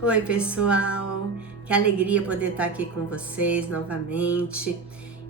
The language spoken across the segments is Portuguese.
Oi, pessoal! Que alegria poder estar aqui com vocês novamente.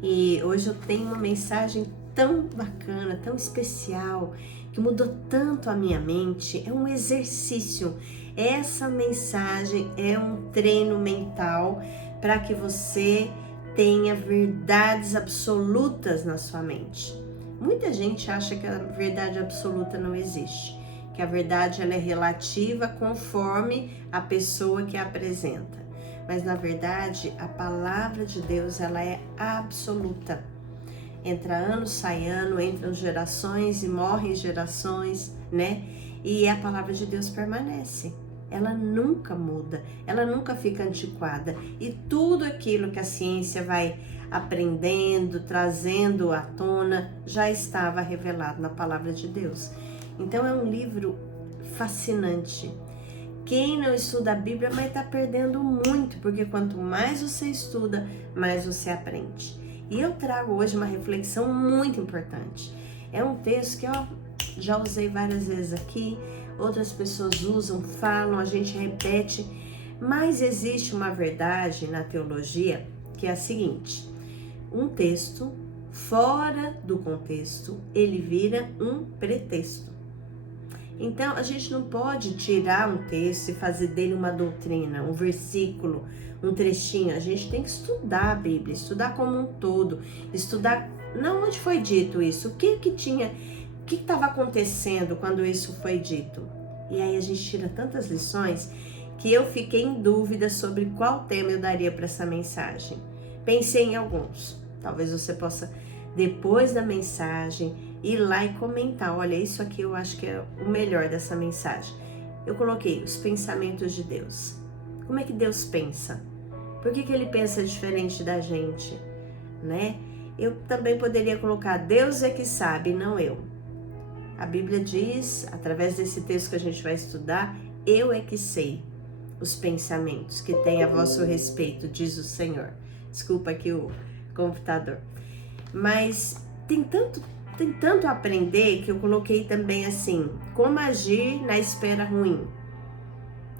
E hoje eu tenho uma mensagem tão bacana, tão especial, que mudou tanto a minha mente. É um exercício. Essa mensagem é um treino mental para que você tenha verdades absolutas na sua mente. Muita gente acha que a verdade absoluta não existe, que a verdade ela é relativa conforme a pessoa que a apresenta. Mas na verdade, a palavra de Deus ela é absoluta. Entra ano, sai ano, entram gerações e morrem gerações, né? E a palavra de Deus permanece. Ela nunca muda, ela nunca fica antiquada. E tudo aquilo que a ciência vai aprendendo, trazendo à tona, já estava revelado na palavra de Deus. Então é um livro fascinante. Quem não estuda a Bíblia vai estar perdendo muito, porque quanto mais você estuda, mais você aprende. E eu trago hoje uma reflexão muito importante. É um texto que eu já usei várias vezes aqui, outras pessoas usam, falam, a gente repete, mas existe uma verdade na teologia que é a seguinte: um texto fora do contexto, ele vira um pretexto. Então, a gente não pode tirar um texto e fazer dele uma doutrina, um versículo, um trechinho. A gente tem que estudar a Bíblia, estudar como um todo, estudar não onde foi dito isso, o que estava acontecendo quando isso foi dito. E aí a gente tira tantas lições que eu fiquei em dúvida sobre qual tema eu daria para essa mensagem. Pensei em alguns. Talvez você possa, depois da mensagem, ir lá e comentar: olha, isso aqui eu acho que é o melhor dessa mensagem. Eu coloquei os pensamentos de Deus. Como é que Deus pensa? Por que ele pensa diferente da gente, né? Eu também poderia colocar: Deus é que sabe, não eu. A Bíblia diz, através desse texto que a gente vai estudar, eu é que sei os pensamentos que tem a vosso respeito, diz o Senhor. Desculpa aqui o computador. Mas tem tanto a aprender que eu coloquei também assim: como agir na espera ruim.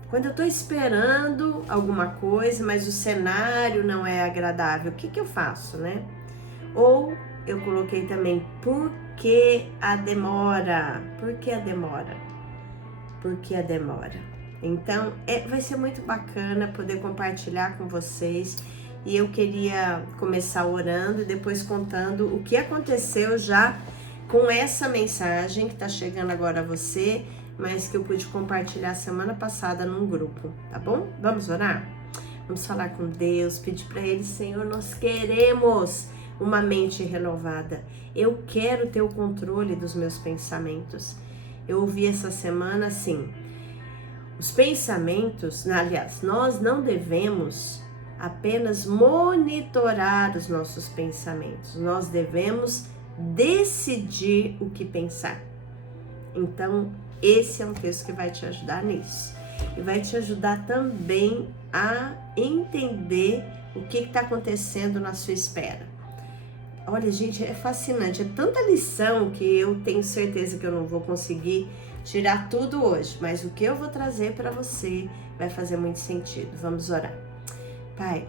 Quando eu estou esperando alguma coisa, mas o cenário não é agradável, o que eu faço, né? Ou eu coloquei também: por que a demora? Por que a demora? Por que a demora? Então, vai ser muito bacana poder compartilhar com vocês. E eu queria começar orando e depois contando o que aconteceu já com essa mensagem que está chegando agora a você, mas que eu pude compartilhar semana passada num grupo, tá bom? Vamos orar? Vamos falar com Deus, pedir para Ele: Senhor, nós queremos uma mente renovada. Eu quero ter o controle dos meus pensamentos. Eu ouvi essa semana assim: os pensamentos, aliás, nós não devemos apenas monitorar os nossos pensamentos, nós devemos decidir o que pensar. Então, esse é um texto que vai te ajudar nisso. E vai te ajudar também a entender o que está acontecendo na sua espera. Olha, gente, é fascinante, é tanta lição que eu tenho certeza que eu não vou conseguir tirar tudo hoje, mas o que eu vou trazer para você vai fazer muito sentido. Vamos orar. Pai,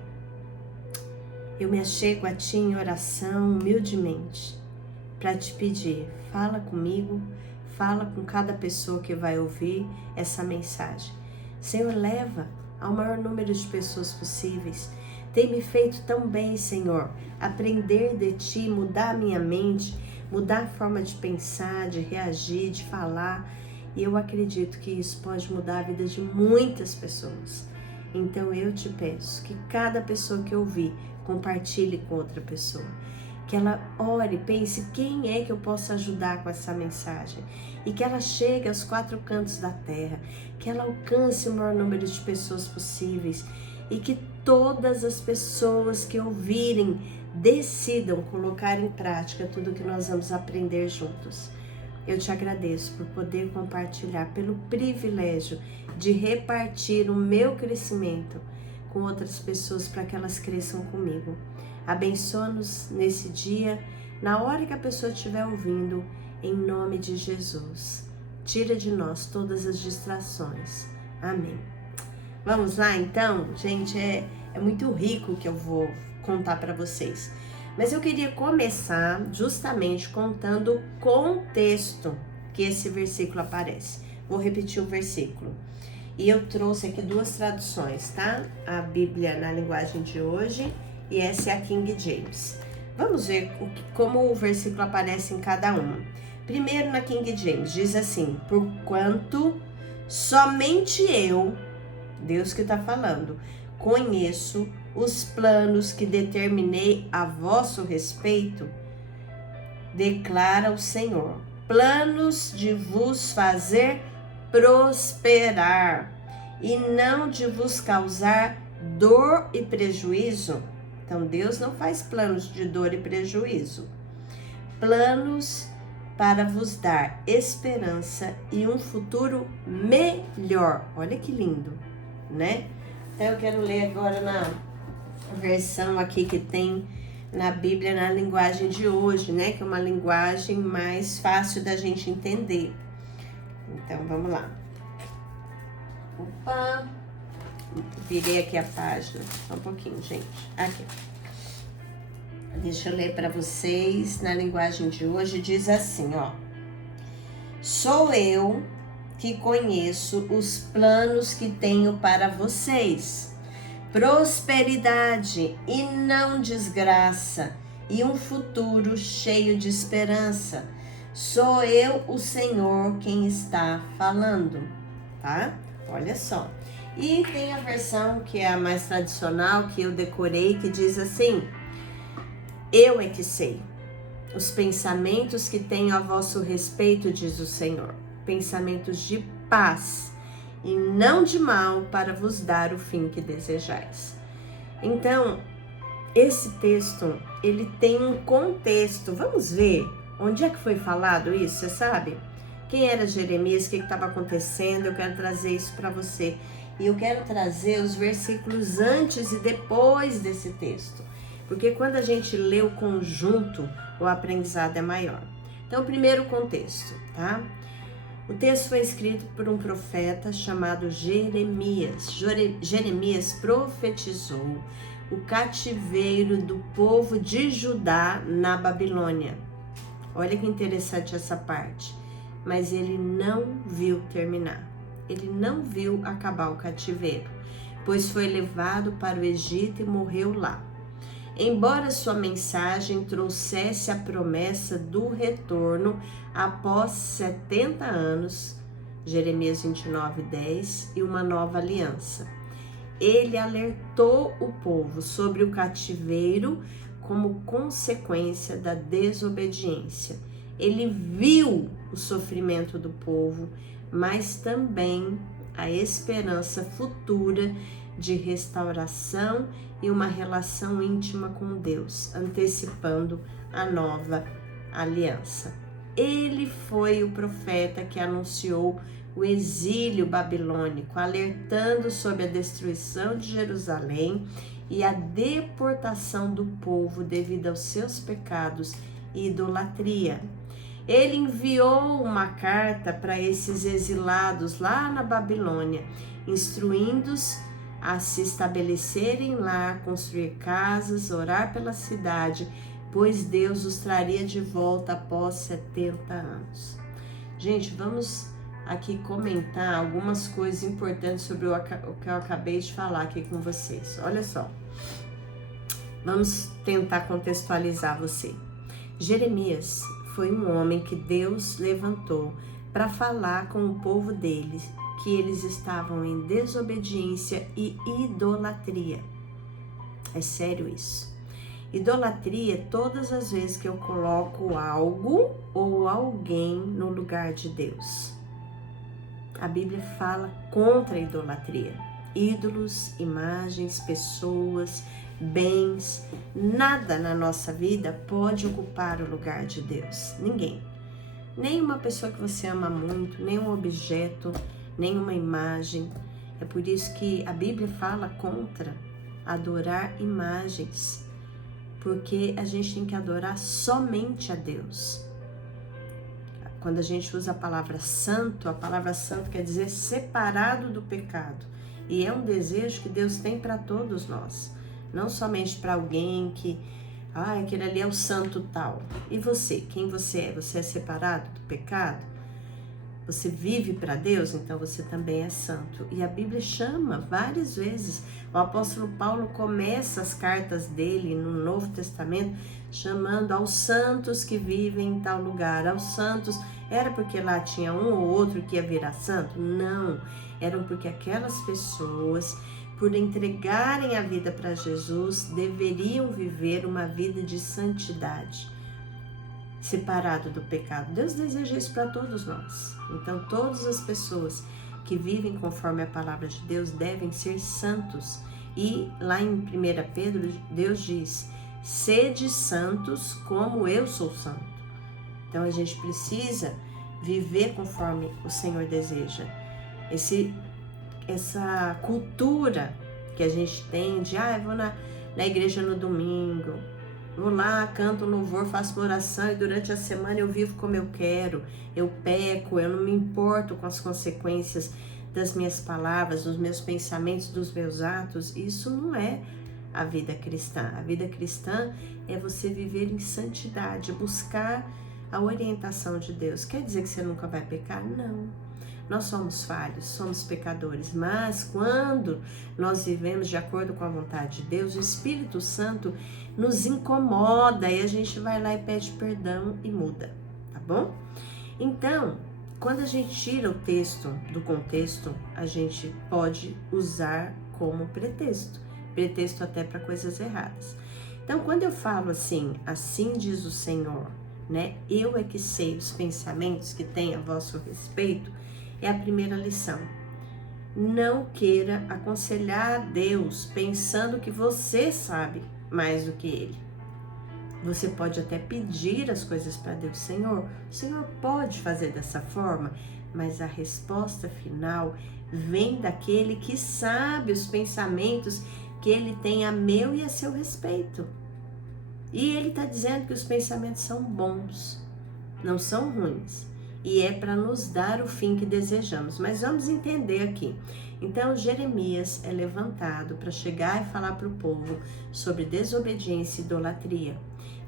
eu me achego a Ti em oração humildemente para te pedir: fala comigo, fala com cada pessoa que vai ouvir essa mensagem. Senhor, leva ao maior número de pessoas possíveis. Tem me feito tão bem, Senhor, aprender de Ti, mudar a minha mente, mudar a forma de pensar, de reagir, de falar. E eu acredito que isso pode mudar a vida de muitas pessoas. Então eu te peço que cada pessoa que ouvir, compartilhe com outra pessoa. Que ela ore, pense: quem é que eu posso ajudar com essa mensagem? E que ela chegue aos 4 cantos da terra, que ela alcance o maior número de pessoas possíveis e que todas as pessoas que ouvirem decidam colocar em prática tudo que nós vamos aprender juntos. Eu te agradeço por poder compartilhar, pelo privilégio de repartir o meu crescimento com outras pessoas para que elas cresçam comigo. Abençoa-nos nesse dia, na hora que a pessoa estiver ouvindo, em nome de Jesus. Tira de nós todas as distrações. Amém. Vamos lá então? Gente, é muito rico o que eu vou contar para vocês. Mas eu queria começar justamente contando o contexto que esse versículo aparece. Vou repetir o versículo. E eu trouxe aqui duas traduções, tá? A Bíblia na linguagem de hoje e essa é a King James. Vamos ver como o versículo aparece em cada uma. Primeiro na King James, diz assim: porquanto somente eu, Deus que está falando, conheço os planos que determinei a vosso respeito, declara o Senhor, planos de vos fazer prosperar e não de vos causar dor e prejuízo. Então Deus não faz planos de dor e prejuízo. Planos para vos dar esperança e um futuro melhor. Olha que lindo, né? Então eu quero ler agora na versão aqui que tem na Bíblia, na linguagem de hoje, né? Que é uma linguagem mais fácil da gente entender. Então vamos lá. Opa! Virei aqui a página. Só um pouquinho, gente. Aqui. Deixa eu ler para vocês na linguagem de hoje. Diz assim, ó. Sou eu que conheço os planos que tenho para vocês. Prosperidade e não desgraça, e um futuro cheio de esperança. Sou eu, o Senhor, quem está falando, tá? Olha só. E tem a versão que é a mais tradicional, que eu decorei, que diz assim: eu é que sei os pensamentos que tenho a vosso respeito, diz o Senhor, pensamentos de paz e não de mal, para vos dar o fim que desejais. Então, esse texto, ele tem um contexto. Vamos ver onde é que foi falado isso, você sabe? Quem era Jeremias, o que estava acontecendo? Eu quero trazer isso para você. E eu quero trazer os versículos antes e depois desse texto. Porque quando a gente lê o conjunto, o aprendizado é maior. Então, primeiro contexto, tá? O texto foi escrito por um profeta chamado Jeremias. Jeremias profetizou o cativeiro do povo de Judá na Babilônia. Olha que interessante essa parte. Mas ele não viu terminar. Ele não viu acabar o cativeiro, pois foi levado para o Egito e morreu lá. Embora sua mensagem trouxesse a promessa do retorno após 70 anos, Jeremias 29:10, e uma nova aliança. Ele alertou o povo sobre o cativeiro como consequência da desobediência. Ele viu o sofrimento do povo, mas também a esperança futura de restauração e uma relação íntima com Deus, antecipando a nova aliança. Ele foi o profeta que anunciou o exílio babilônico, alertando sobre a destruição de Jerusalém e a deportação do povo devido aos seus pecados e idolatria. Ele enviou uma carta para esses exilados lá na Babilônia, instruindo-os a se estabelecerem lá, construir casas, orar pela cidade, pois Deus os traria de volta após 70 anos. Gente, vamos aqui comentar algumas coisas importantes sobre o que eu acabei de falar aqui com vocês. Olha só, vamos tentar contextualizar você. Jeremias foi um homem que Deus levantou para falar com o povo deles, que eles estavam em desobediência e idolatria. É sério isso. Idolatria, todas as vezes que eu coloco algo ou alguém no lugar de Deus. A Bíblia fala contra a idolatria. Ídolos, imagens, pessoas, bens, nada na nossa vida pode ocupar o lugar de Deus. Ninguém. Nem uma pessoa que você ama muito, nem um objeto, nem uma imagem. É por isso que a Bíblia fala contra adorar imagens, porque a gente tem que adorar somente a Deus. Quando a gente usa a palavra santo quer dizer separado do pecado. E é um desejo que Deus tem para todos nós. Não somente para alguém que, aquele ali é o santo tal. E você, quem você é? Você é separado do pecado? Você vive para Deus? Então você também é santo. E a Bíblia chama várias vezes. O apóstolo Paulo começa as cartas dele no Novo Testamento chamando aos santos que vivem em tal lugar. Aos santos, era porque lá tinha um ou outro que ia virar santo? Não, eram porque aquelas pessoas, por entregarem a vida para Jesus, deveriam viver uma vida de santidade, separado do pecado. Deus deseja isso para todos nós. Então todas as pessoas que vivem conforme a palavra de Deus devem ser santos. E lá em 1 Pedro, Deus diz: sede santos como eu sou santo. Então a gente precisa viver conforme o Senhor deseja. Essa cultura que a gente tem de, eu vou na igreja no domingo, vou lá, canto louvor, faço oração e durante a semana eu vivo como eu quero, eu peco, eu não me importo com as consequências das minhas palavras, dos meus pensamentos, dos meus atos. Isso não é a vida cristã. A vida cristã é você viver em santidade, buscar a orientação de Deus. Quer dizer que você nunca vai pecar? Não. Nós somos falhos, somos pecadores, mas quando nós vivemos de acordo com a vontade de Deus, o Espírito Santo nos incomoda e a gente vai lá e pede perdão e muda, tá bom? Então, quando a gente tira o texto do contexto, a gente pode usar como pretexto até para coisas erradas. Então, quando eu falo assim diz o Senhor, né? Eu é que sei os pensamentos que tem a vosso respeito, é a primeira lição. Não queira aconselhar a Deus pensando que você sabe mais do que Ele. Você pode até pedir as coisas para Deus. Senhor, o Senhor pode fazer dessa forma, mas a resposta final vem daquele que sabe os pensamentos que Ele tem a meu e a seu respeito. E Ele está dizendo que os pensamentos são bons, não são ruins. E é para nos dar o fim que desejamos. Mas vamos entender aqui. Então, Jeremias é levantado para chegar e falar para o povo sobre desobediência e idolatria.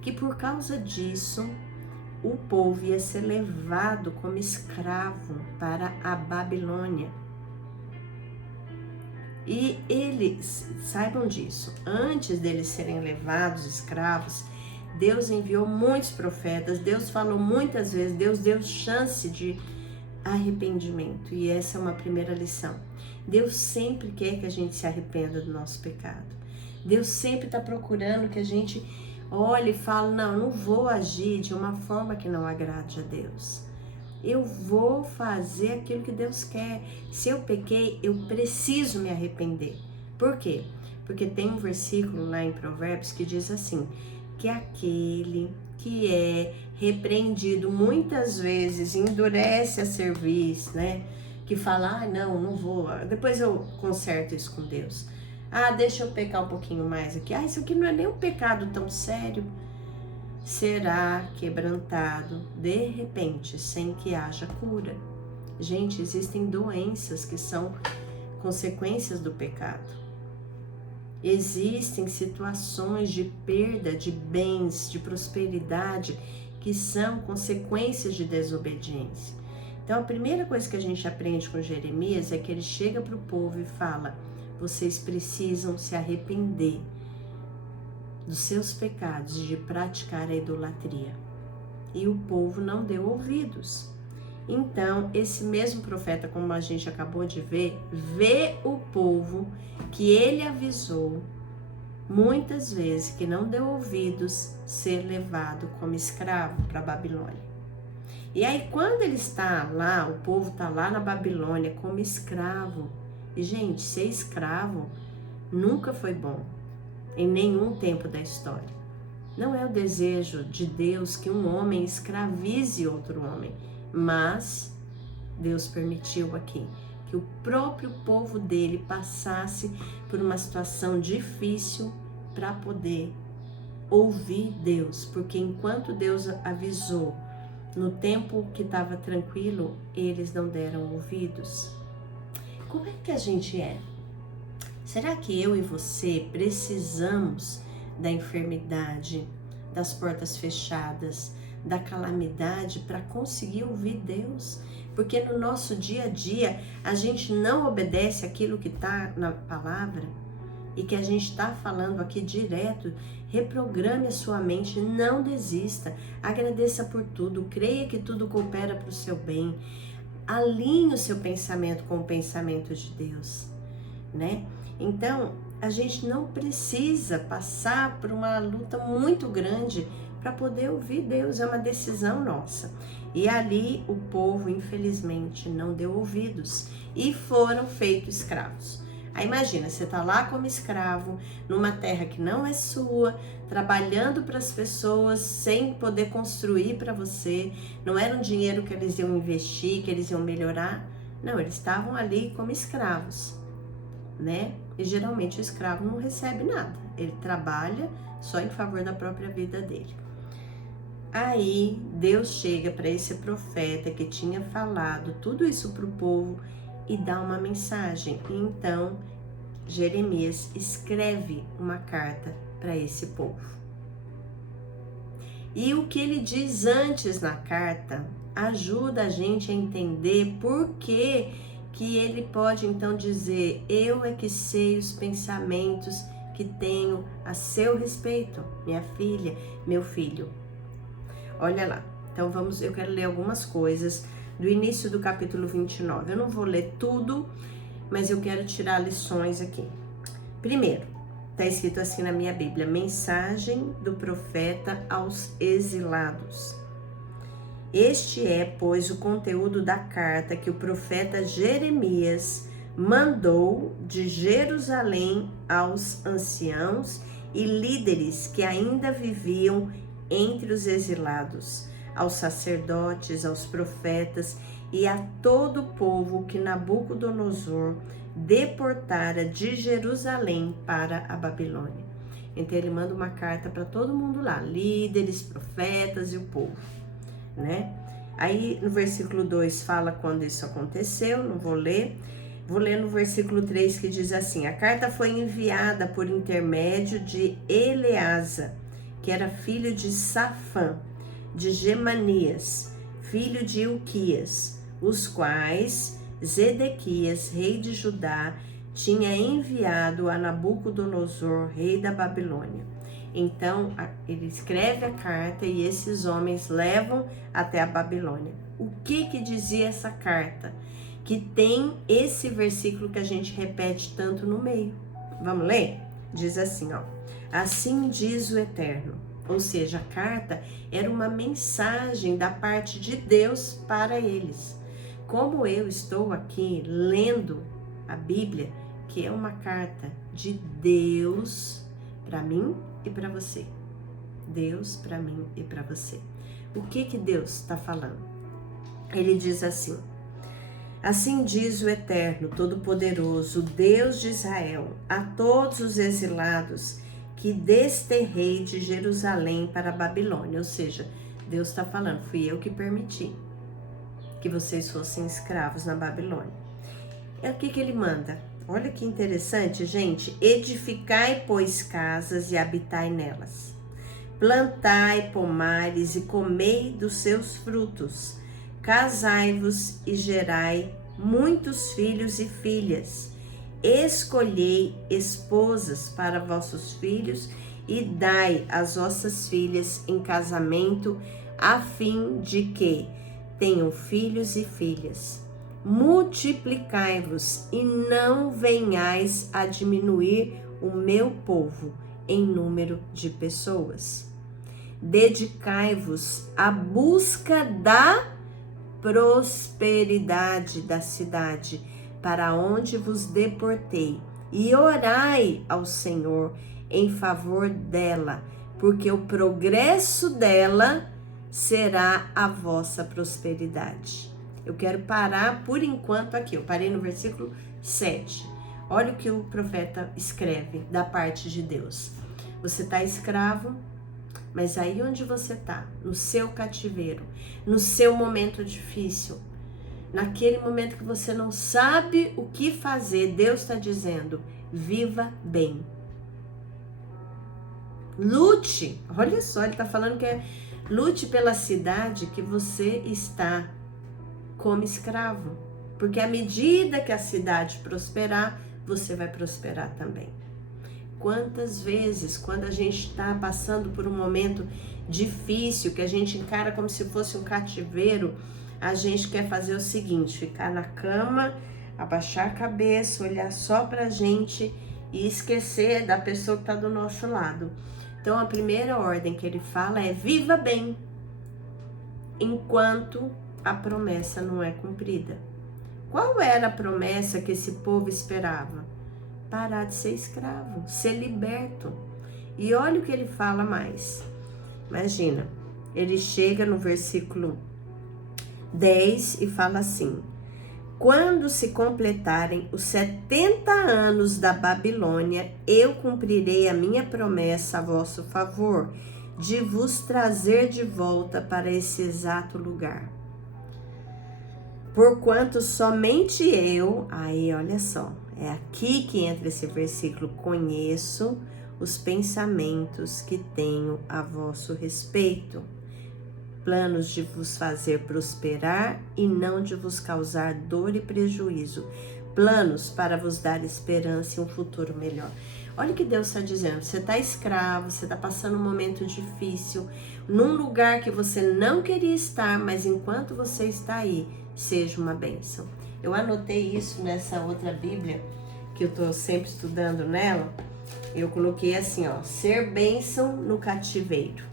Que por causa disso, o povo ia ser levado como escravo para a Babilônia. E eles, saibam disso, antes deles serem levados escravos, Deus enviou muitos profetas, Deus falou muitas vezes, Deus deu chance de arrependimento. E essa é uma primeira lição. Deus sempre quer que a gente se arrependa do nosso pecado. Deus sempre está procurando que a gente olhe e fale, não vou agir de uma forma que não agrade a Deus. Eu vou fazer aquilo que Deus quer. Se eu pequei, eu preciso me arrepender. Por quê? Porque tem um versículo lá em Provérbios que diz assim, que aquele que é repreendido muitas vezes endurece a cerviz, né? Que fala, não vou, depois eu conserto isso com Deus. Deixa eu pecar um pouquinho mais aqui. Isso aqui não é nem um pecado tão sério. Será quebrantado de repente, sem que haja cura. Gente, existem doenças que são consequências do pecado. Existem situações de perda de bens, de prosperidade, que são consequências de desobediência. Então, a primeira coisa que a gente aprende com Jeremias é que ele chega para o povo e fala, vocês precisam se arrepender dos seus pecados e de praticar a idolatria. E o povo não deu ouvidos. Então, esse mesmo profeta, como a gente acabou de ver, vê o povo que ele avisou muitas vezes que não deu ouvidos ser levado como escravo para a Babilônia. E aí, quando ele está lá, o povo está lá na Babilônia como escravo. E, gente, ser escravo nunca foi bom, em nenhum tempo da história. Não é o desejo de Deus que um homem escravize outro homem, mas Deus permitiu aqui que o próprio povo dele passasse por uma situação difícil para poder ouvir Deus, porque enquanto Deus avisou no tempo que estava tranquilo, eles não deram ouvidos. Como é que a gente é? Será que eu e você precisamos da enfermidade, das portas fechadas, da calamidade para conseguir ouvir Deus? Porque no nosso dia a dia a gente não obedece aquilo que está na palavra e que a gente está falando aqui direto. Reprograme a sua mente, não desista, agradeça por tudo, creia que tudo coopera para o seu bem, alinhe o seu pensamento com o pensamento de Deus, né? Então, a gente não precisa passar por uma luta muito grande para poder ouvir Deus, é uma decisão nossa. E ali o povo, infelizmente, não deu ouvidos e foram feitos escravos. Aí imagina, você está lá como escravo, numa terra que não é sua, trabalhando para as pessoas sem poder construir para você. Não era um dinheiro que eles iam investir, que eles iam melhorar. Não, eles estavam ali como escravos, né? E geralmente o escravo não recebe nada, ele trabalha só em favor da própria vida dele. Aí Deus chega para esse profeta que tinha falado tudo isso para o povo e dá uma mensagem. E então Jeremias escreve uma carta para esse povo. E o que ele diz antes na carta ajuda a gente a entender por que ele pode então dizer: eu é que sei os pensamentos que tenho a seu respeito, minha filha, meu filho. Olha lá, então eu quero ler algumas coisas do início do capítulo 29. Eu não vou ler tudo, mas eu quero tirar lições aqui. Primeiro, está escrito assim na minha Bíblia: mensagem do profeta aos exilados. Este é, pois, o conteúdo da carta que o profeta Jeremias mandou de Jerusalém aos anciãos e líderes que ainda viviam entre os exilados, aos sacerdotes, aos profetas e a todo o povo que Nabucodonosor deportara de Jerusalém para a Babilônia. Então ele manda uma carta para todo mundo lá, líderes, profetas e o povo, né? Aí no versículo 2 fala quando isso aconteceu, não vou ler. Vou ler no versículo 3 que diz assim: a carta foi enviada por intermédio de Eleasa, que era filho de Safã, de Gemanias, filho de Ilquias, os quais Zedequias, rei de Judá, tinha enviado a Nabucodonosor, rei da Babilônia. Então, ele escreve a carta e esses homens levam até a Babilônia. O que dizia essa carta? Que tem esse versículo que a gente repete tanto no meio. Vamos ler? Diz assim, ó: assim diz o Eterno. Ou seja, a carta era uma mensagem da parte de Deus para eles. Como eu estou aqui lendo a Bíblia, que é uma carta de Deus para mim e para você. Deus para mim e para você. O que Deus está falando? Ele diz assim: assim diz o Eterno, Todo-Poderoso, Deus de Israel, a todos os exilados que desterrei de Jerusalém para a Babilônia. Ou seja, Deus está falando, fui eu que permiti que vocês fossem escravos na Babilônia. É o que ele manda? Olha que interessante, gente. Edificai, pois, casas e habitai nelas. Plantai pomares e comei dos seus frutos. Casai-vos e gerai muitos filhos e filhas. Escolhei esposas para vossos filhos e dai as vossas filhas em casamento, a fim de que tenham filhos e filhas. Multiplicai-vos e não venhais a diminuir o meu povo em número de pessoas. Dedicai-vos à busca da prosperidade da cidade para onde vos deportei, e orai ao Senhor em favor dela, porque o progresso dela será a vossa prosperidade. Eu quero parar por enquanto aqui, eu parei no versículo 7. Olha o que o profeta escreve da parte de Deus. Você está escravo, mas aí onde você está, no seu cativeiro, no seu momento difícil, naquele momento que você não sabe o que fazer, Deus está dizendo, viva bem. Lute, olha só, ele está falando que lute pela cidade que você está como escravo. Porque à medida que a cidade prosperar, você vai prosperar também. Quantas vezes, quando a gente está passando por um momento difícil, que a gente encara como se fosse um cativeiro, a gente quer fazer o seguinte, ficar na cama, abaixar a cabeça, olhar só pra gente e esquecer da pessoa que está do nosso lado. Então a primeira ordem que ele fala é viva bem, enquanto a promessa não é cumprida. Qual era a promessa que esse povo esperava? Parar de ser escravo, ser liberto. E olha o que ele fala mais. Imagina, ele chega no versículo 10 e fala assim: quando se completarem os 70 anos da Babilônia, eu cumprirei a minha promessa a vosso favor, de vos trazer de volta para esse exato lugar. Porquanto somente eu, aí olha só, é aqui que entra esse versículo, conheço os pensamentos que tenho a vosso respeito, planos de vos fazer prosperar e não de vos causar dor e prejuízo, planos para vos dar esperança e um futuro melhor. Olha o que Deus está dizendo, você está escravo, você está passando um momento difícil, num lugar que você não queria estar, mas enquanto você está aí, seja uma bênção. Eu anotei isso nessa outra Bíblia, que eu estou sempre estudando nela, eu coloquei assim, ó, ser bênção no cativeiro.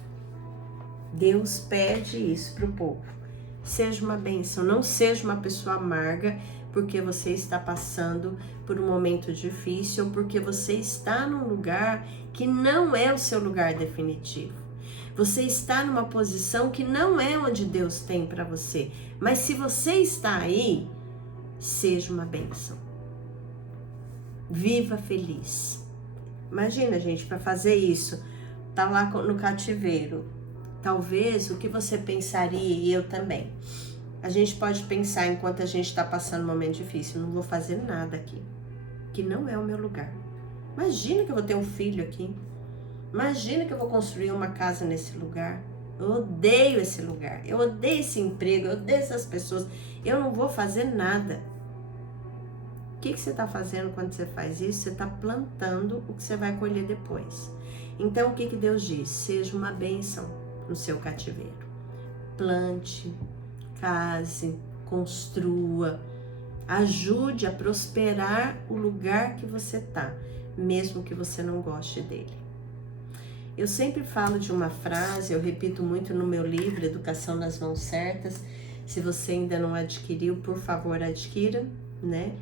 Deus pede isso para o povo. Seja uma bênção, não seja uma pessoa amarga porque você está passando por um momento difícil ou porque você está num lugar que não é o seu lugar definitivo. Você está numa posição que não é onde Deus tem para você. Mas se você está aí, seja uma bênção. Viva feliz. Imagina, gente, para fazer isso, tá lá no cativeiro. Talvez o que você pensaria, e eu também, a gente pode pensar enquanto a gente está passando um momento difícil, não vou fazer nada aqui, que não é o meu lugar. Imagina que eu vou ter um filho aqui, imagina que eu vou construir uma casa nesse lugar, eu odeio esse lugar, eu odeio esse emprego, eu odeio essas pessoas, eu não vou fazer nada. O que você está fazendo quando você faz isso? Você está plantando o que você vai colher depois. Então o que Deus diz? Seja uma bênção no seu cativeiro. Plante, case, construa, ajude a prosperar o lugar que você está, mesmo que você não goste dele. Eu sempre falo de uma frase, eu repito muito no meu livro, Educação nas Mãos Certas. Se você ainda não adquiriu, por favor, adquira, né?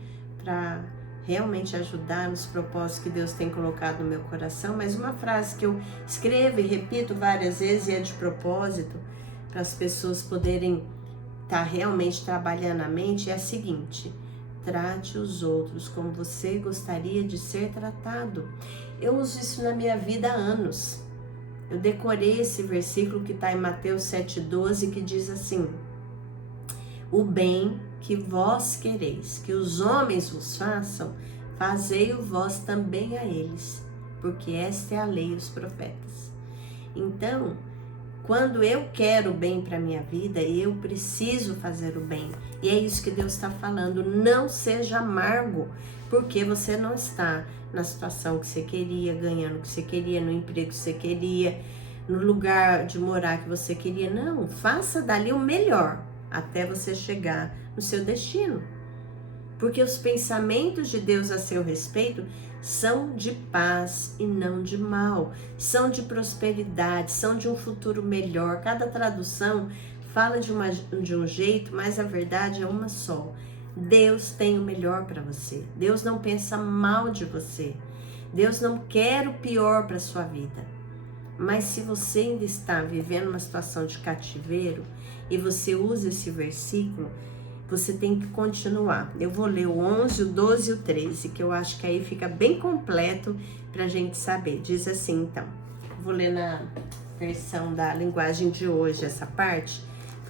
Para realmente ajudar nos propósitos que Deus tem colocado no meu coração. Mas uma frase que eu escrevo e repito várias vezes e é de propósito, para as pessoas poderem estar realmente trabalhando a mente, é a seguinte: trate os outros como você gostaria de ser tratado. Eu uso isso na minha vida há anos. Eu decorei esse versículo que está em Mateus 7,12, que diz assim: o bem que vós quereis que os homens vos façam, fazei-o vós também a eles, porque esta é a lei e os profetas. Então, quando eu quero o bem para a minha vida, eu preciso fazer o bem. E é isso que Deus está falando. Não seja amargo, porque você não está na situação que você queria, ganhando o que você queria, no emprego que você queria, no lugar de morar que você queria. Não, faça dali o melhor, até você chegar no seu destino. Porque os pensamentos de Deus a seu respeito são de paz e não de mal, são de prosperidade, são de um futuro melhor. Cada tradução fala de um jeito, mas a verdade é uma só. Deus tem o melhor para você. Deus não pensa mal de você. Deus não quer o pior para a sua vida. Mas se você ainda está vivendo uma situação de cativeiro e você usa esse versículo, você tem que continuar. Eu vou ler o 11, o 12 e o 13, que eu acho que aí fica bem completo para a gente saber. Diz assim, então, vou ler na versão da linguagem de hoje essa parte,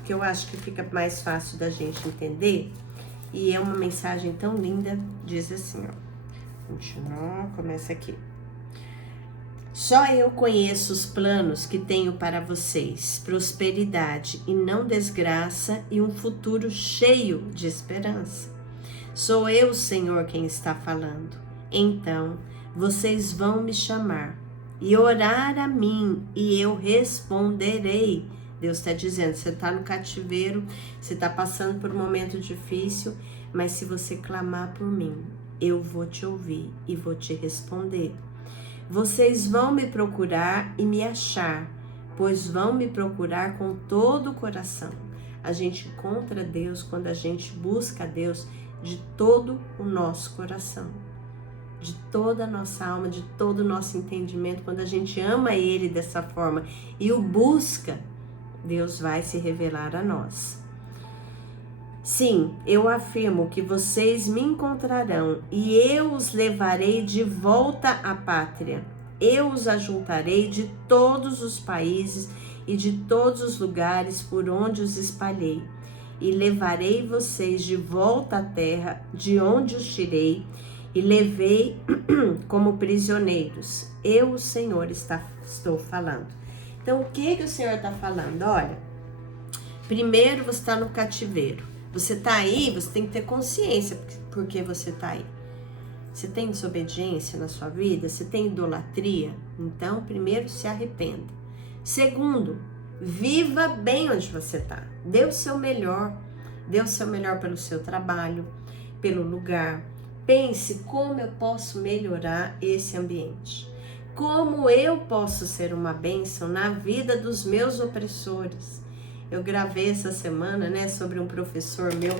que eu acho que fica mais fácil da gente entender. E é uma mensagem tão linda, diz assim, ó. Continua, começa aqui. Só eu conheço os planos que tenho para vocês, prosperidade e não desgraça e um futuro cheio de esperança. Sou eu, Senhor, quem está falando. Então, vocês vão me chamar e orar a mim e eu responderei. Deus está dizendo, você está no cativeiro, você está passando por um momento difícil, mas se você clamar por mim, eu vou te ouvir e vou te responder. Vocês vão me procurar e me achar, pois vão me procurar com todo o coração. A gente encontra Deus quando a gente busca Deus de todo o nosso coração, de toda a nossa alma, de todo o nosso entendimento. Quando a gente ama Ele dessa forma e o busca, Deus vai se revelar a nós. Sim, eu afirmo que vocês me encontrarão e eu os levarei de volta à pátria. Eu os ajuntarei de todos os países e de todos os lugares por onde os espalhei. E levarei vocês de volta à terra de onde os tirei e levei como prisioneiros. Eu, o Senhor, estou falando. Então, o que o Senhor está falando? Olha, primeiro você está no cativeiro. Você está aí, você tem que ter consciência porque você está aí. Você tem desobediência na sua vida? Você tem idolatria? Então, primeiro, se arrependa. Segundo, viva bem onde você está. Dê o seu melhor. Dê o seu melhor pelo seu trabalho, pelo lugar. Pense como eu posso melhorar esse ambiente. Como eu posso ser uma bênção na vida dos meus opressores. Eu gravei essa semana, né, sobre um professor meu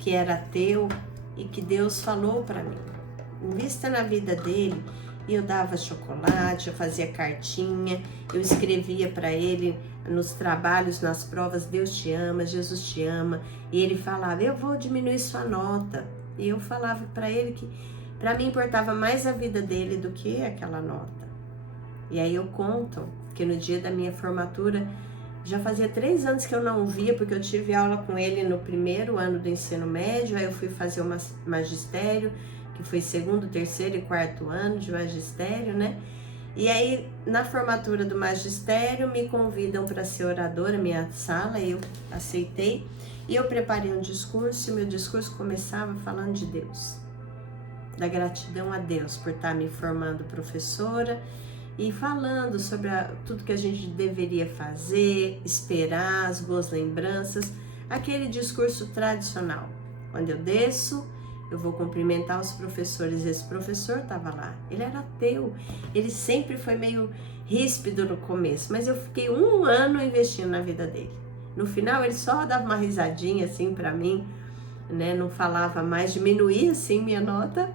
que era ateu e que Deus falou para mim. Invista na vida dele. E eu dava chocolate, eu fazia cartinha, eu escrevia para ele nos trabalhos, nas provas, Deus te ama, Jesus te ama. E ele falava, eu vou diminuir sua nota. E eu falava para ele que para mim importava mais a vida dele do que aquela nota. E aí eu conto que no dia da minha formatura, já fazia 3 anos que eu não o via, porque eu tive aula com ele no primeiro ano do ensino médio, aí eu fui fazer o magistério, que foi 2º, 3º e 4º ano de magistério, né? E aí, na formatura do magistério, me convidam para ser oradora, minha sala, eu aceitei, e eu preparei um discurso, e meu discurso começava falando de Deus, da gratidão a Deus por estar me formando professora, e falando sobre tudo que a gente deveria fazer, esperar, as boas lembranças, aquele discurso tradicional. Quando eu desço, eu vou cumprimentar os professores. Esse professor estava lá, ele era ateu, ele sempre foi meio ríspido no começo, mas eu fiquei 1 ano investindo na vida dele. No final ele só dava uma risadinha assim para mim, né? Não falava mais, diminuía assim minha nota,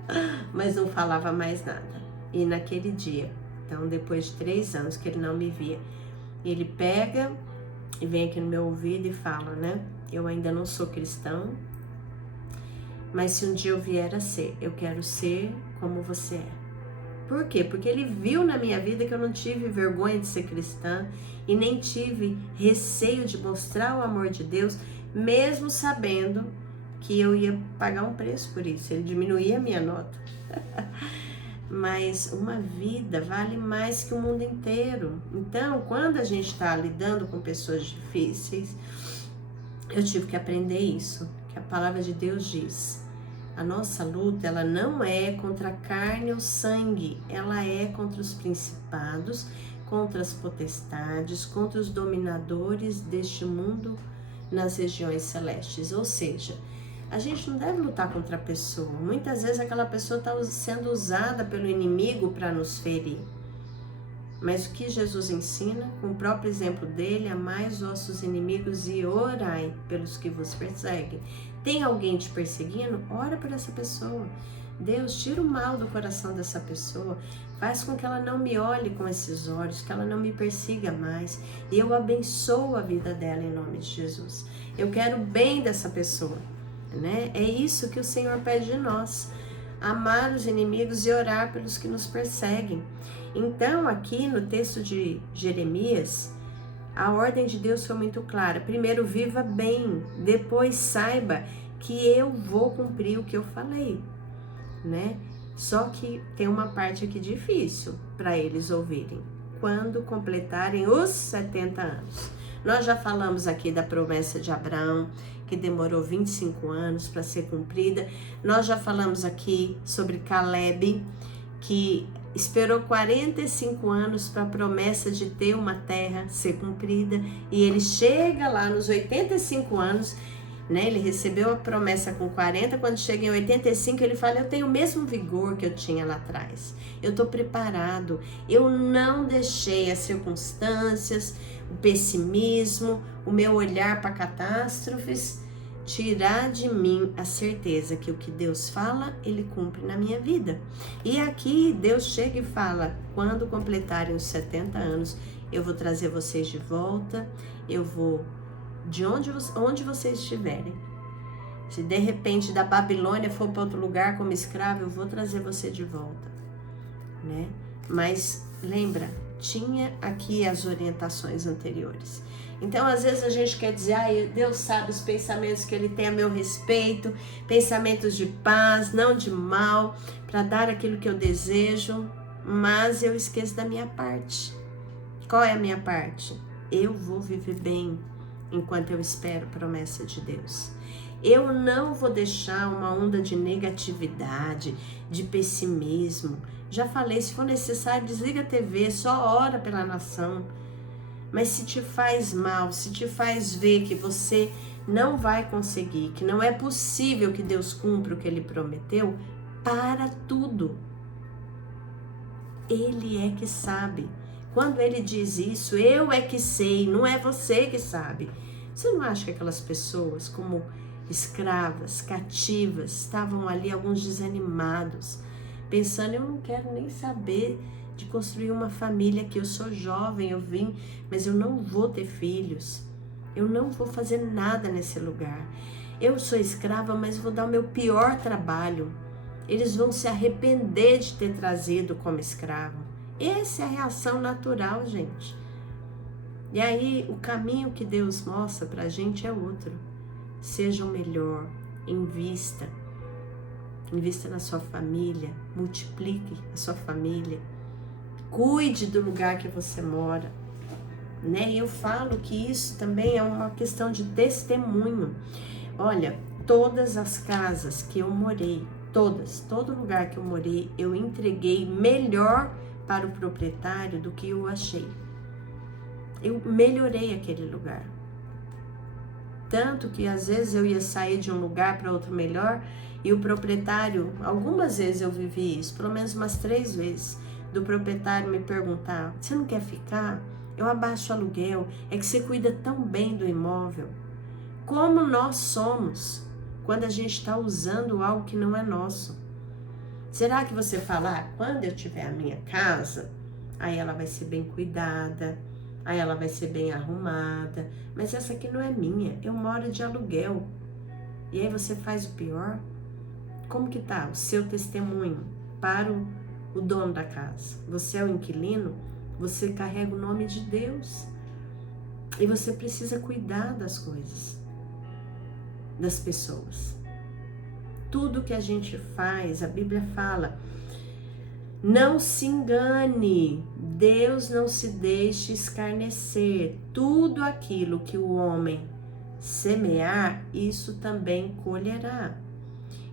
mas não falava mais nada. E naquele dia, então depois de 3 anos que ele não me via, ele pega e vem aqui no meu ouvido e fala, né? Eu ainda não sou cristão, mas se um dia eu vier a ser, eu quero ser como você é. Por quê? Porque ele viu na minha vida que eu não tive vergonha de ser cristã e nem tive receio de mostrar o amor de Deus, mesmo sabendo que eu ia pagar um preço por isso. Ele diminuía a minha nota. Mas uma vida vale mais que o mundo inteiro. Então, quando a gente está lidando com pessoas difíceis, eu tive que aprender isso, que a palavra de Deus diz. A nossa luta, ela não é contra a carne ou sangue, ela é contra os principados, contra as potestades, contra os dominadores deste mundo nas regiões celestes. Ou seja, a gente não deve lutar contra a pessoa. Muitas vezes aquela pessoa está sendo usada pelo inimigo para nos ferir. Mas o que Jesus ensina, com o próprio exemplo dele, amai os vossos inimigos e orai pelos que vos perseguem. Tem alguém te perseguindo? Ora por essa pessoa. Deus, tira o mal do coração dessa pessoa, faz com que ela não me olhe com esses olhos, que ela não me persiga mais. E eu abençoo a vida dela em nome de Jesus. Eu quero o bem dessa pessoa, né? É isso que o Senhor pede de nós. Amar os inimigos e orar pelos que nos perseguem. Então, aqui no texto de Jeremias, A ordem de Deus foi muito clara. Primeiro, viva bem. Depois, saiba que eu vou cumprir o que eu falei, né? Só que tem uma parte aqui difícil para eles ouvirem. Quando completarem os 70 anos. Nós já falamos aqui da promessa de Abraão, que demorou 25 anos para ser cumprida. Nós já falamos aqui sobre Caleb, que esperou 45 anos para a promessa de ter uma terra ser cumprida. E ele chega lá nos 85 anos, né? Ele recebeu a promessa com 40, quando chega em 85 ele fala, eu tenho o mesmo vigor que eu tinha lá atrás, eu estou preparado, eu não deixei as circunstâncias, o pessimismo, o meu olhar para catástrofes, tirar de mim a certeza que o que Deus fala, Ele cumpre na minha vida. E aqui Deus chega e fala, quando completarem os 70 anos, eu vou trazer vocês de volta, eu vou de onde vocês estiverem. Se de repente da Babilônia for para outro lugar como escravo, eu vou trazer você de volta, né? Mas lembra, tinha aqui as orientações anteriores. Então, às vezes a gente quer dizer, Deus sabe os pensamentos que Ele tem a meu respeito, pensamentos de paz, não de mal, para dar aquilo que eu desejo, mas eu esqueço da minha parte. Qual é a minha parte? Eu vou viver bem enquanto eu espero a promessa de Deus. Eu não vou deixar uma onda de negatividade, de pessimismo. Já falei, se for necessário, desliga a TV, só ora pela nação. Mas se te faz mal, se te faz ver que você não vai conseguir, que não é possível que Deus cumpra o que Ele prometeu, para tudo. Ele é que sabe. Quando Ele diz isso, eu é que sei, não é você que sabe. Você não acha que aquelas pessoas, como escravas, cativas, estavam ali alguns desanimados, pensando, eu não quero nem saber de construir uma família aqui, eu sou jovem, eu vim, mas eu não vou ter filhos, eu não vou fazer nada nesse lugar. Eu sou escrava, mas vou dar o meu pior trabalho. Eles vão se arrepender de ter trazido como escravo. Essa é a reação natural, gente. E aí, o caminho que Deus mostra pra gente é outro. Seja o melhor, invista na sua família, multiplique a sua família, cuide do lugar que você mora, né? E eu falo que isso também é uma questão de testemunho. Olha, todas as casas que eu morei, todo lugar que eu morei, eu entreguei melhor para o proprietário do que eu achei. Eu melhorei aquele lugar. Tanto que às vezes eu ia sair de um lugar para outro melhor e o proprietário, algumas vezes eu vivi isso, pelo menos umas 3 vezes, do proprietário me perguntar, você não quer ficar? Eu abaixo o aluguel, é que você cuida tão bem do imóvel. Como nós somos quando a gente está usando algo que não é nosso. Será que você fala, quando eu tiver a minha casa, aí ela vai ser bem cuidada, aí ela vai ser bem arrumada, mas essa aqui não é minha, eu moro de aluguel. E aí você faz o pior? Como que tá o seu testemunho para o dono da casa? Você é o inquilino, você carrega o nome de Deus. E você precisa cuidar das coisas, das pessoas. Tudo que a gente faz, a Bíblia fala, não se engane, Deus não se deixe escarnecer. Tudo aquilo que o homem semear, isso também colherá.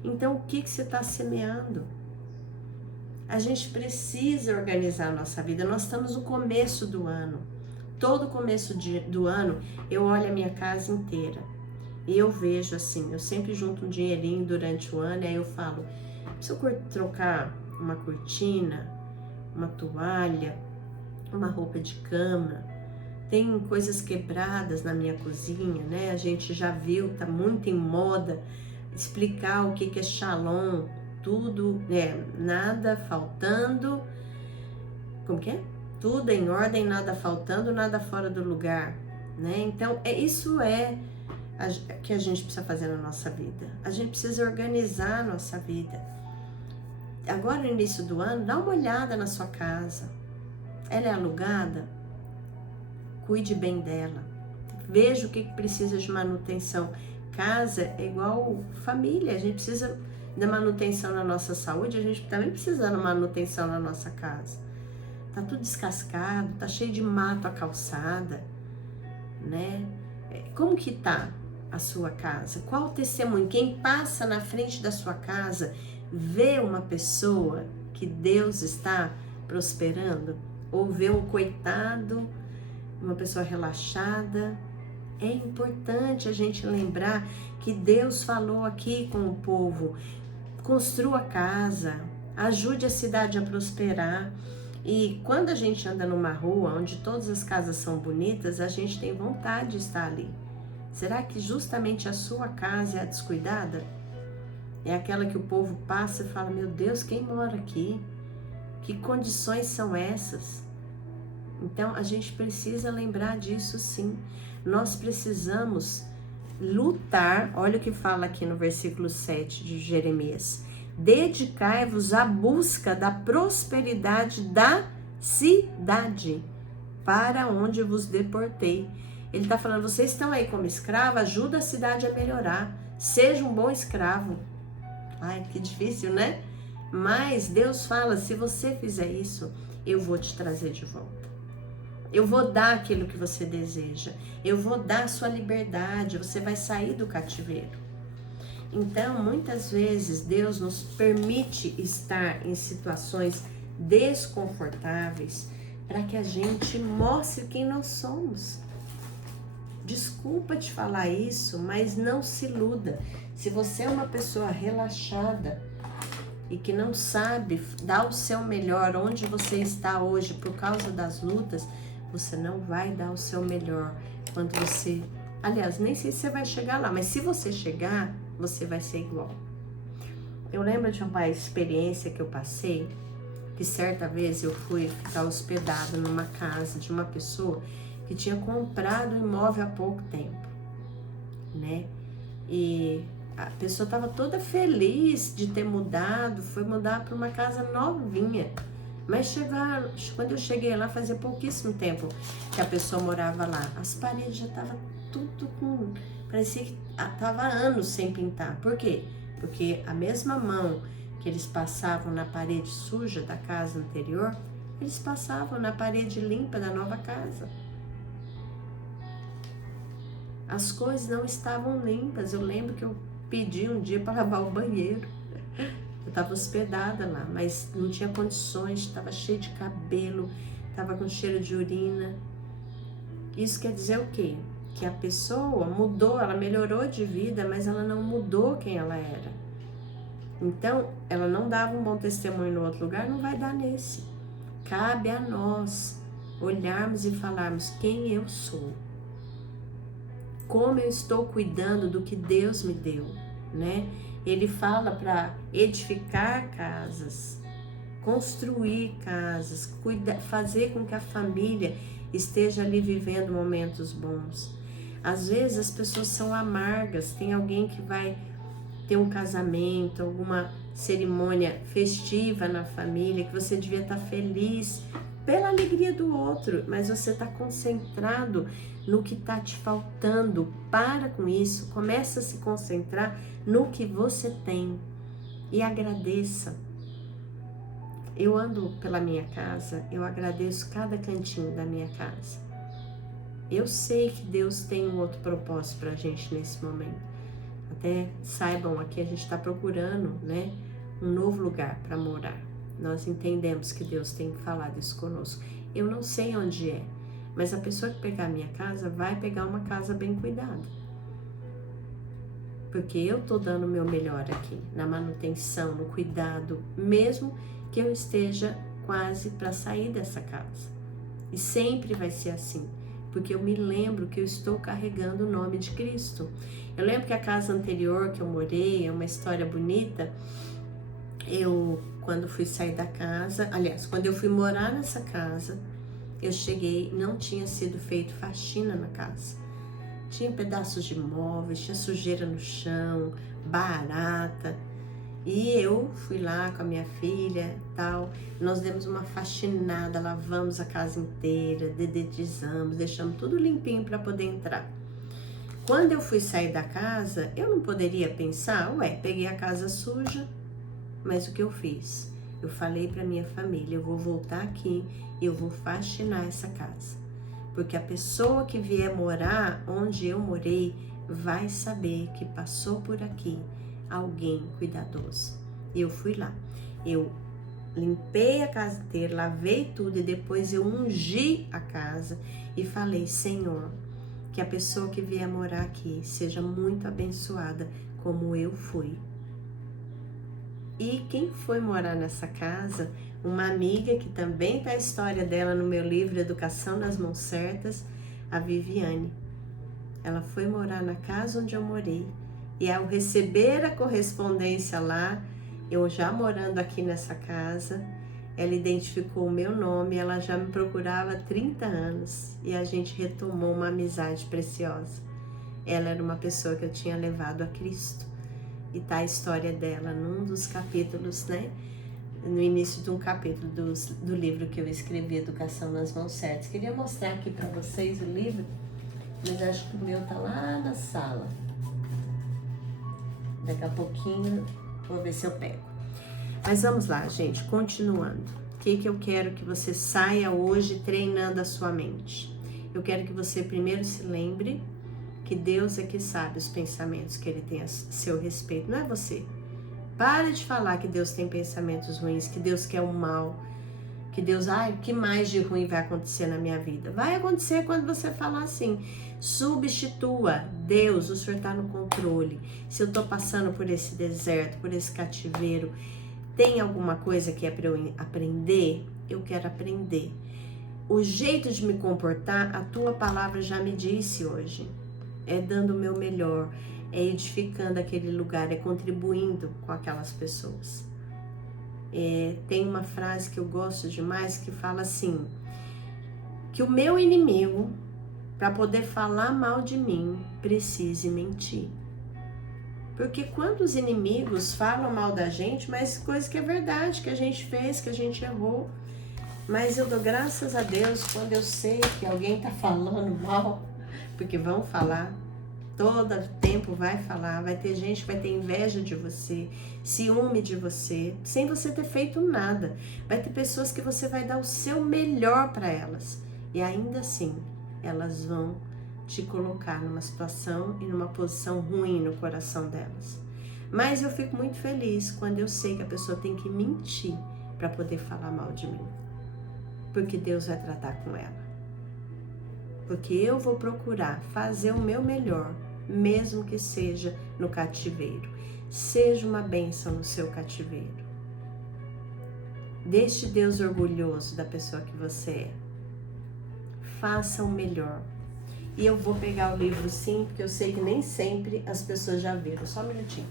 Então, o que você está semeando? A gente precisa organizar a nossa vida. Nós estamos no começo do ano. Todo começo do ano, eu olho a minha casa inteira. E eu vejo assim, eu sempre junto um dinheirinho durante o ano, e aí eu falo, se eu trocar uma cortina, uma toalha, uma roupa de cama, tem coisas quebradas na minha cozinha, né? A gente já viu, tá muito em moda explicar o que é shalom, tudo, nada faltando, como que é? Tudo em ordem, nada faltando, nada fora do lugar, né? Então, isso é que a gente precisa fazer na nossa vida. A gente precisa organizar a nossa vida. Agora, no início do ano, dá uma olhada na sua casa. Ela é alugada? cuide bem dela. Veja o que precisa de manutenção. Casa é igual família, a gente precisa da manutenção na nossa saúde, a gente também precisa da manutenção na nossa casa. Tá tudo descascado, tá cheio de mato a calçada, né? Como que tá a sua casa? Qual o testemunho? Quem passa na frente da sua casa vê uma pessoa que Deus está prosperando? Ou vê um coitado, uma pessoa relaxada? É importante a gente lembrar que Deus falou aqui com o povo: construa casa, ajude a cidade a prosperar. E quando a gente anda numa rua onde todas as casas são bonitas, a gente tem vontade de estar ali. Será que justamente a sua casa é a descuidada? É aquela que o povo passa e fala: meu Deus, quem mora aqui? Que condições são essas? Então a gente precisa lembrar disso, sim. Nós precisamos lutar. Olha o que fala aqui no versículo 7 de Jeremias: dedicai-vos à busca da prosperidade da cidade, para onde vos deportei. Ele está falando: vocês estão aí como escravo, ajuda a cidade a melhorar, seja um bom escravo. Ai, que difícil, né? Mas Deus fala: se você fizer isso, eu vou te trazer de volta. Eu vou dar aquilo que você deseja. Eu vou dar a sua liberdade. Você vai sair do cativeiro. Então, muitas vezes, Deus nos permite estar em situações desconfortáveis para que a gente mostre quem nós somos. Desculpa te falar isso, mas não se iluda. Se você é uma pessoa relaxada e que não sabe dar o seu melhor onde você está hoje por causa das lutas, você não vai dar o seu melhor quando você... Aliás, nem sei se você vai chegar lá, mas se você chegar, você vai ser igual. Eu lembro de uma experiência que eu passei, que certa vez eu fui ficar hospedada numa casa de uma pessoa que tinha comprado um imóvel há pouco tempo, né? E a pessoa estava toda feliz de ter mudado, foi mudar para uma casa novinha. Mas quando eu cheguei lá, fazia pouquíssimo tempo que a pessoa morava lá. As paredes já estavam tudo com... Parecia que estava anos sem pintar. Por quê? Porque a mesma mão que eles passavam na parede suja da casa anterior, eles passavam na parede limpa da nova casa. As coisas não estavam limpas. Eu lembro que eu pedi um dia para lavar o banheiro. Eu estava hospedada lá, mas não tinha condições, estava cheio de cabelo, estava com cheiro de urina. Isso quer dizer o quê? Que a pessoa mudou, ela melhorou de vida, mas ela não mudou quem ela era. Então, ela não dava um bom testemunho no outro lugar, não vai dar nesse. Cabe a nós olharmos e falarmos: quem eu sou? Como eu estou cuidando do que Deus me deu, né? Ele fala para edificar casas, construir casas, fazer com que a família esteja ali vivendo momentos bons. Às vezes as pessoas são amargas, tem alguém que vai ter um casamento, alguma cerimônia festiva na família, que você devia estar feliz pela alegria do outro, mas você está concentrado no que está te faltando. Para com isso, começa a se concentrar no que você tem e agradeça. Eu ando pela minha casa, eu agradeço cada cantinho da minha casa. Eu sei que Deus tem um outro propósito para a gente nesse momento. Até saibam, aqui a gente está procurando, né, um novo lugar para morar. Nós entendemos que Deus tem falado isso conosco. Eu não sei onde é, mas a pessoa que pegar a minha casa vai pegar uma casa bem cuidada. Porque eu estou dando o meu melhor aqui, na manutenção, no cuidado, mesmo que eu esteja quase para sair dessa casa. E sempre vai ser assim, porque eu me lembro que eu estou carregando o nome de Cristo. Eu lembro que a casa anterior que eu morei, é uma história bonita. Quando fui sair da casa, aliás, quando eu fui morar nessa casa, eu cheguei, não tinha sido feito faxina na casa. Tinha pedaços de móveis, tinha sujeira no chão, barata. E eu fui lá com a minha filha, tal, nós demos uma faxinada, lavamos a casa inteira, dedetizamos, deixamos tudo limpinho para poder entrar. Quando eu fui sair da casa, eu não poderia pensar, peguei a casa suja, mas o que eu fiz? Eu falei para minha família, eu vou voltar aqui e eu vou faxinar essa casa. Porque a pessoa que vier morar onde eu morei vai saber que passou por aqui alguém cuidadoso. E eu fui lá, eu limpei a casa inteira, lavei tudo e depois eu ungi a casa e falei, Senhor, que a pessoa que vier morar aqui seja muito abençoada como eu fui. E quem foi morar nessa casa, uma amiga que também está a história dela no meu livro Educação nas Mãos Certas, a Viviane. Ela foi morar na casa onde eu morei. E ao receber a correspondência lá, eu já morando aqui nessa casa, ela identificou o meu nome, ela já me procurava há 30 anos e a gente retomou uma amizade preciosa. Ela era uma pessoa que eu tinha levado a Cristo. E tá a história dela num dos capítulos, né? No início de um capítulo do livro que eu escrevi, Educação nas Mãos Certas. Queria mostrar aqui para vocês o livro, mas acho que o meu tá lá na sala. Daqui a pouquinho, vou ver se eu pego. Mas vamos lá, gente, continuando. O que eu quero que você saia hoje treinando a sua mente? Eu quero que você primeiro se lembre que Deus é que sabe os pensamentos que Ele tem a seu respeito, não é você. Para de falar que Deus tem pensamentos ruins, que Deus quer o mal, que Deus, o que mais de ruim vai acontecer na minha vida? Vai acontecer quando você falar assim. Substitua, Deus, o Senhor está no controle. Se eu estou passando por esse deserto, por esse cativeiro, tem alguma coisa que é para eu aprender? Eu quero aprender. O jeito de me comportar, a tua palavra já me disse hoje. É dando o meu melhor, é edificando aquele lugar, é contribuindo com aquelas pessoas. Tem uma frase que eu gosto demais que fala assim, que o meu inimigo, para poder falar mal de mim, precise mentir. Porque quando os inimigos falam mal da gente, mas coisa que é verdade, que a gente fez, que a gente errou, mas eu dou graças a Deus quando eu sei que alguém está falando mal, porque vão falar, todo tempo vai falar, vai ter gente que vai ter inveja de você, ciúme de você, sem você ter feito nada. Vai ter pessoas que você vai dar o seu melhor para elas e ainda assim elas vão te colocar numa situação e numa posição ruim no coração delas. Mas eu fico muito feliz quando eu sei que a pessoa tem que mentir para poder falar mal de mim, porque Deus vai tratar com ela. Porque eu vou procurar fazer o meu melhor, mesmo que seja no cativeiro. Seja uma bênção no seu cativeiro. Deixe Deus orgulhoso da pessoa que você é. Faça o melhor. E eu vou pegar o livro sim, porque eu sei que nem sempre as pessoas já viram. Só um minutinho.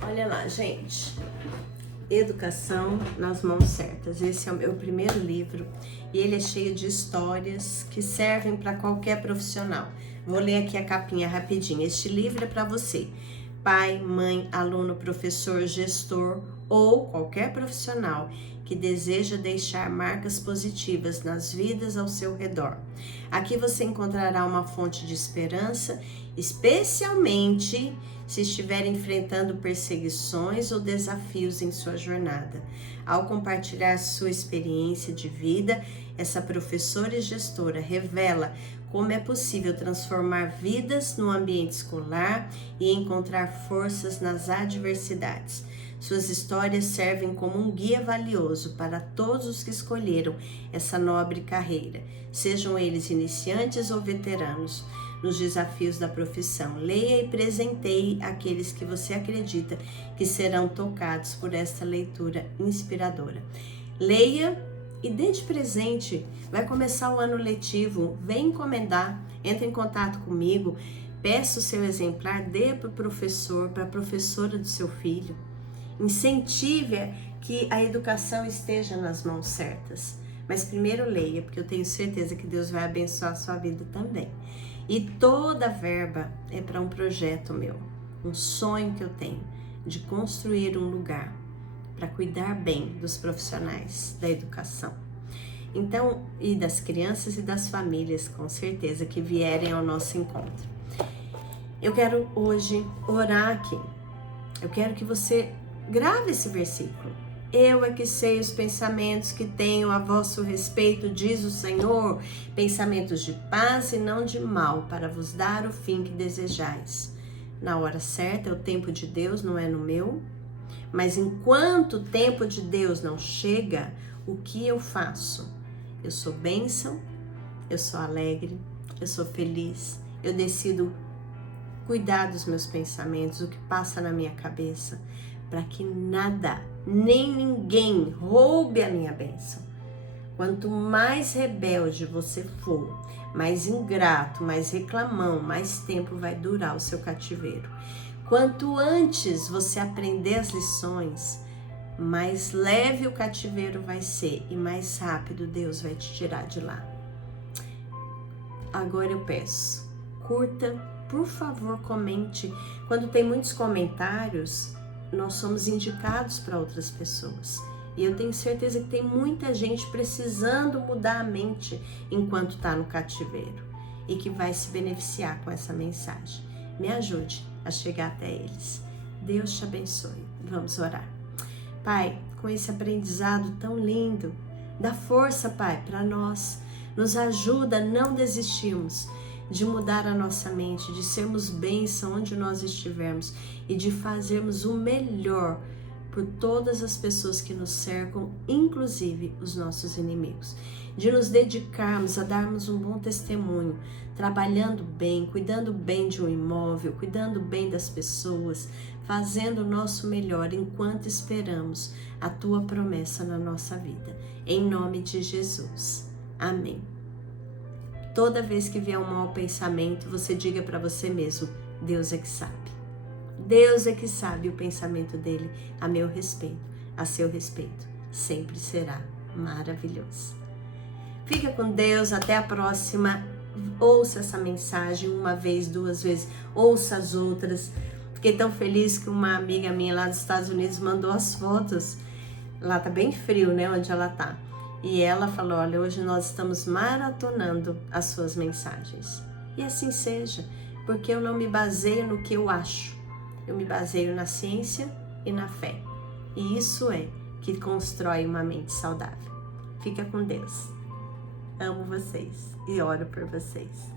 Olha lá, gente. Educação nas Mãos Certas. Esse é o meu primeiro livro e ele é cheio de histórias que servem para qualquer profissional. Vou ler aqui a capinha rapidinho. Este livro é para você, pai, mãe, aluno, professor, gestor ou qualquer profissional que deseja deixar marcas positivas nas vidas ao seu redor. Aqui você encontrará uma fonte de esperança, especialmente se estiver enfrentando perseguições ou desafios em sua jornada. Ao compartilhar sua experiência de vida, essa professora e gestora revela como é possível transformar vidas no ambiente escolar e encontrar forças nas adversidades. Suas histórias servem como um guia valioso para todos os que escolheram essa nobre carreira, sejam eles iniciantes ou veteranos, nos desafios da profissão. Leia e presenteie aqueles que você acredita que serão tocados por esta leitura inspiradora. Leia e dê de presente. Vai começar o ano letivo, vem encomendar, entre em contato comigo, peça o seu exemplar, dê para o professor, para a professora do seu filho. Incentive que a educação esteja nas mãos certas. Mas primeiro leia, porque eu tenho certeza que Deus vai abençoar a sua vida também. E toda verba é para um projeto meu, um sonho que eu tenho de construir um lugar para cuidar bem dos profissionais da educação. Então, e das crianças e das famílias, com certeza, que vierem ao nosso encontro. Eu quero hoje orar aqui. Eu quero que você grave esse versículo. Eu é que sei os pensamentos que tenho a vosso respeito, diz o Senhor, pensamentos de paz e não de mal, para vos dar o fim que desejais. Na hora certa, é o tempo de Deus, não é no meu. Mas enquanto o tempo de Deus não chega, o que eu faço? Eu sou bênção, eu sou alegre, eu sou feliz, eu decido cuidar dos meus pensamentos, o que passa na minha cabeça, para que nada, nem ninguém roube a minha bênção. Quanto mais rebelde você for, mais ingrato, mais reclamão, mais tempo vai durar o seu cativeiro. Quanto antes você aprender as lições, mais leve o cativeiro vai ser e mais rápido Deus vai te tirar de lá. Agora eu peço, curta, por favor, comente. Quando tem muitos comentários, nós somos indicados para outras pessoas. E eu tenho certeza que tem muita gente precisando mudar a mente enquanto está no cativeiro e que vai se beneficiar com essa mensagem. Me ajude a chegar até eles. Deus te abençoe. Vamos orar. Pai, com esse aprendizado tão lindo, dá força, Pai, para nós. Nos ajuda a não desistirmos de mudar a nossa mente, de sermos bênção onde nós estivermos e de fazermos o melhor por todas as pessoas que nos cercam, inclusive os nossos inimigos. De nos dedicarmos a darmos um bom testemunho, trabalhando bem, cuidando bem de um imóvel, cuidando bem das pessoas, fazendo o nosso melhor enquanto esperamos a Tua promessa na nossa vida. Em nome de Jesus. Amém. Toda vez que vier um mau pensamento, você diga para você mesmo, Deus é que sabe. Deus é que sabe o pensamento dele a meu respeito, a seu respeito. Sempre será maravilhoso. Fica com Deus, até a próxima. Ouça essa mensagem uma vez, duas vezes, ouça as outras. Fiquei tão feliz que uma amiga minha lá dos Estados Unidos mandou as fotos. Lá tá bem frio, né, onde ela tá. E ela falou, olha, hoje nós estamos maratonando as suas mensagens. E assim seja, porque eu não me baseio no que eu acho. Eu me baseio na ciência e na fé. E isso é que constrói uma mente saudável. Fica com Deus. Amo vocês e oro por vocês.